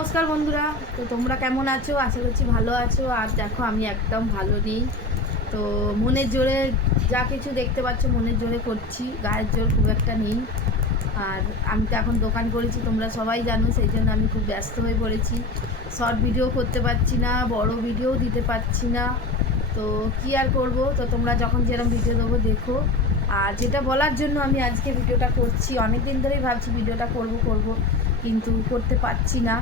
নমস্কার বন্ধুরা, তো তোমরা কেমন আছো? আশা করছি ভালো আছো। আর দেখো, আমি একদম ভালো নেই। তো মনের জোরে যা কিছু দেখতে পাচ্ছ, মনের জোরে করছি। গায়ের জোর খুব একটা নেই। আর আমি তো এখন দোকান করেছি, তোমরা সবাই জানো, সেই জন্য আমি খুব ব্যস্ত হয়ে পড়েছি। শর্ট ভিডিও করতে পারছি না, বড় ভিডিও দিতে পারছি না। তো কি আর করব? তো তোমরা যখন যেরকম ভিডিও দেবো, দেখো। আর যেটা বলার জন্য আমি আজকে ভিডিওটা করছি অনেক দিন ধরেই ভাবছি ভিডিওটা করব করব। কিন্তু করতে পারছি না।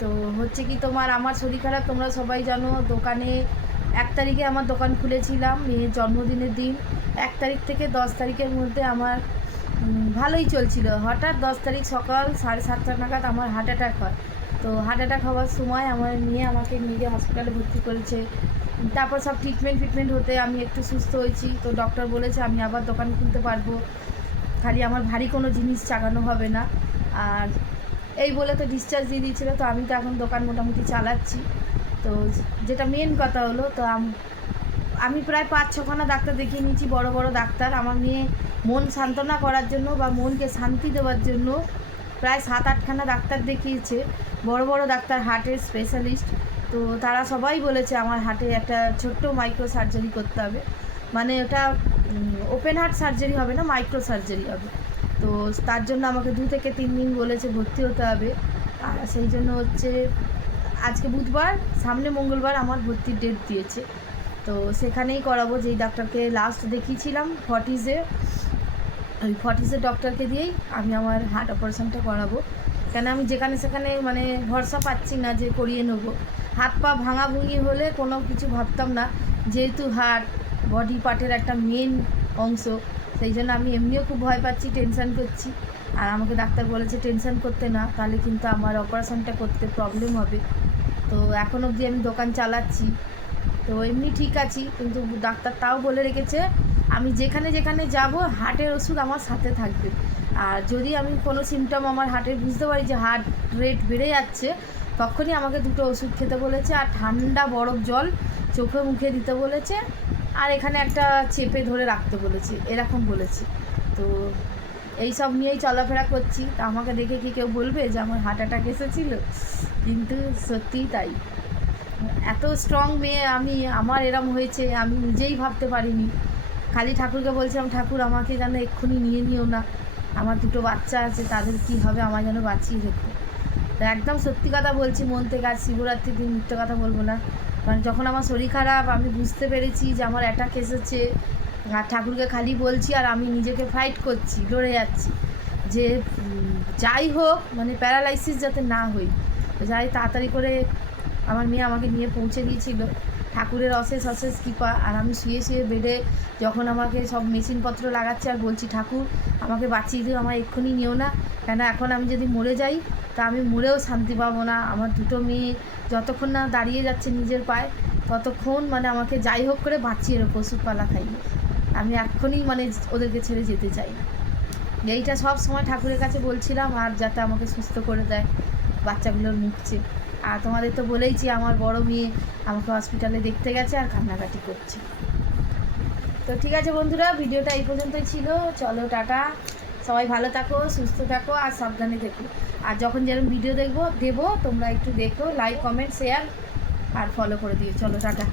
তো হচ্ছে কি তোমার, আমার শরীর খারাপ, তোমরা সবাই জানো, দোকানে এক তারিখে আমার দোকান খুলেছিলাম, মেয়ের জন্মদিনের দিন। এক তারিখ থেকে দশ তারিখের মধ্যে আমার ভালোই চলছিল। হঠাৎ দশ তারিখ সকাল সাড়ে সাতটা নাগাদ আমার হার্ট অ্যাটাক হয়। তো হার্ট অ্যাটাক হওয়ার সময় আমার মেয়ে আমাকে নিয়ে হসপিটালে ভর্তি করেছে। তারপর সব ট্রিটমেন্ট ফিটমেন্ট হতে আমি একটু সুস্থ হয়েছি। তো ডক্টর বলেছে, আমি আবার দোকান খুলতে পারব। খালি আমার ভারী কোনো জিনিস চাগানো হবে না। আর এই বলে তো ডিসচার্জ দিয়ে দিয়েছিলো, তো আমি তো এখন দোকান মোটামুটি চালাচ্ছি। তো যেটা মেন কথা হলো, তো আমি প্রায় পাঁচ ছখানা ডাক্তার দেখিয়ে নিয়েছি, বড় বড় ডাক্তার। আমার মেয়ে মন সান্ত্বনা করার জন্য বা মনকে শান্তি দেওয়ার জন্য প্রায় সাত আটখানা ডাক্তার দেখিয়েছে। বড় বড় ডাক্তার হার্টের স্পেশালিস্ট তো তারা সবাই বলেছে আমার হার্টে একটা ছোট্ট মাইক্রো সার্জারি করতে হবে। মানে ওটা ওপেন হার্ট সার্জারি হবে না মাইক্রো সার্জারি হবে। তো তার জন্য আমাকে দু থেকে তিন দিন বলেছে ভর্তি হতে হবে। আর সেই জন্য হচ্ছে আজকে বুধবার, সামনে মঙ্গলবার আমার ভর্তির ডেট দিয়েছে। তো সেখানেই করাবো, যেই ডাক্তারকে লাস্ট দেখিয়েছিলাম ফর্টিসে ওই ফর্টিসের ডক্টরকে দিয়েই আমি আমার হার্ট অপারেশনটা করাবো। কেন আমি যেখানে সেখানে মানে ভরসা পাচ্ছি না যে করিয়ে নেব। হাত পা ভাঙা ভুঙি হলে কোনো কিছু ভাবতাম না। যেহেতু হার্ট বডি পার্টের একটা মেন অংশ সেই জন্য আমি এমনিও খুব ভয় পাচ্ছি টেনশন করছি। আর আমাকে ডাক্তার বলেছে টেনশন করতে না, তাহলে কিন্তু আমার অপারেশনটা করতে প্রবলেম হবে। তো এখন অবধি আমি দোকান চালাচ্ছি। তো এমনি ঠিক আছি, কিন্তু ডাক্তার তাও বলে রেখেছে, আমি যেখানে যেখানে যাব, হার্টের ওষুধ আমার সাথে থাকবে। আর যদি আমি কোনো সিমটম আমার হার্টের বুঝতে পারি যে হার্ট রেট বেড়ে যাচ্ছে, তখনই আমাকে দুটো ওষুধ খেতে বলেছে, আর ঠান্ডা বরফ জল চোখে মুখে দিতে বলেছে। আর এখানে একটা চেপে ধরে রাখতে বলেছে, এরকম বলেছি। তো এই সব নিয়েই চলাফেরা করছি। তা আমাকে দেখে কি কেউ বলবে যে আমার হার্ট অ্যাটাক এসেছিল? কিন্তু সত্যিই তাই। এত স্ট্রং মেয়ে আমি, আমার এরম হয়েছে, আমি নিজেই ভাবতে পারিনি। খালি ঠাকুরকে বলছিলাম, ঠাকুর, আমাকে যেন এক্ষুনি নিয়ে নিও না। আমার দুটো বাচ্চা আছে, তাদের কি হবে আমার যেন বাঁচিয়ে রেখো। একদম সত্যি কথা বলছি, মন থেকে আজ শিবরাত্রির দিন মিথ্যে কথা বলব না। মানে যখন আমার শরীর খারাপ, আমি বুঝতে পেরেছি যে আমার অ্যাটাক এসেছে। আর ঠাকুরকে খালি বলছি আর আমি নিজেকে ফাইট করছি, লড়ে যাচ্ছি। যে যাই হোক মানে প্যারালাইসিস যাতে না হই। যাই, তাড়াতাড়ি করে আমার মেয়ে আমাকে নিয়ে পৌঁছে দিয়েছিল। ঠাকুরের অশেষ অশেষ কৃপা। আর আমি শুয়ে শুয়ে বেডে যখন আমাকে সব মেশিনপত্র লাগাচ্ছে আর বলছি, ঠাকুর, আমাকে বাঁচিয়ে দিও আমার এক্ষুনি নিও না। কেন, এখন আমি যদি মরে যাই তা আমি মরেও শান্তি পাবো না। আমার দুটো মেয়ে যতক্ষণ না দাঁড়িয়ে যাচ্ছে নিজের পায়ে, ততক্ষণ মানে আমাকে যাই হোক করে বাঁচিয়ে রেখো ওষুধপালা খাইয়ে। আমি এক্ষুনি মানে ওদেরকে ছেড়ে যেতে চাই এইটা সব সময় ঠাকুরের কাছে বলছিলাম, আর যাতে আমাকে সুস্থ করে দেয়, বাচ্চাগুলোর মুখছে আর তোমাদের তো বলেইছি, আমার বড় মেয়ে আমাকে হসপিটালে দেখতে গেছে আর কান্নাকাটি করছে। তো ঠিক আছে বন্ধুরা, ভিডিওটা এই পর্যন্তই ছিল। চলো টাটা। সবাই ভালো থাকো, সুস্থ থাকো, আর সাবধানে থেকো। আর যখন যেরকম ভিডিও দেখব, দেবো, তোমরা একটু দেখো লাইক কমেন্ট শেয়ার আর ফলো করে দিও। চলো, টাটা।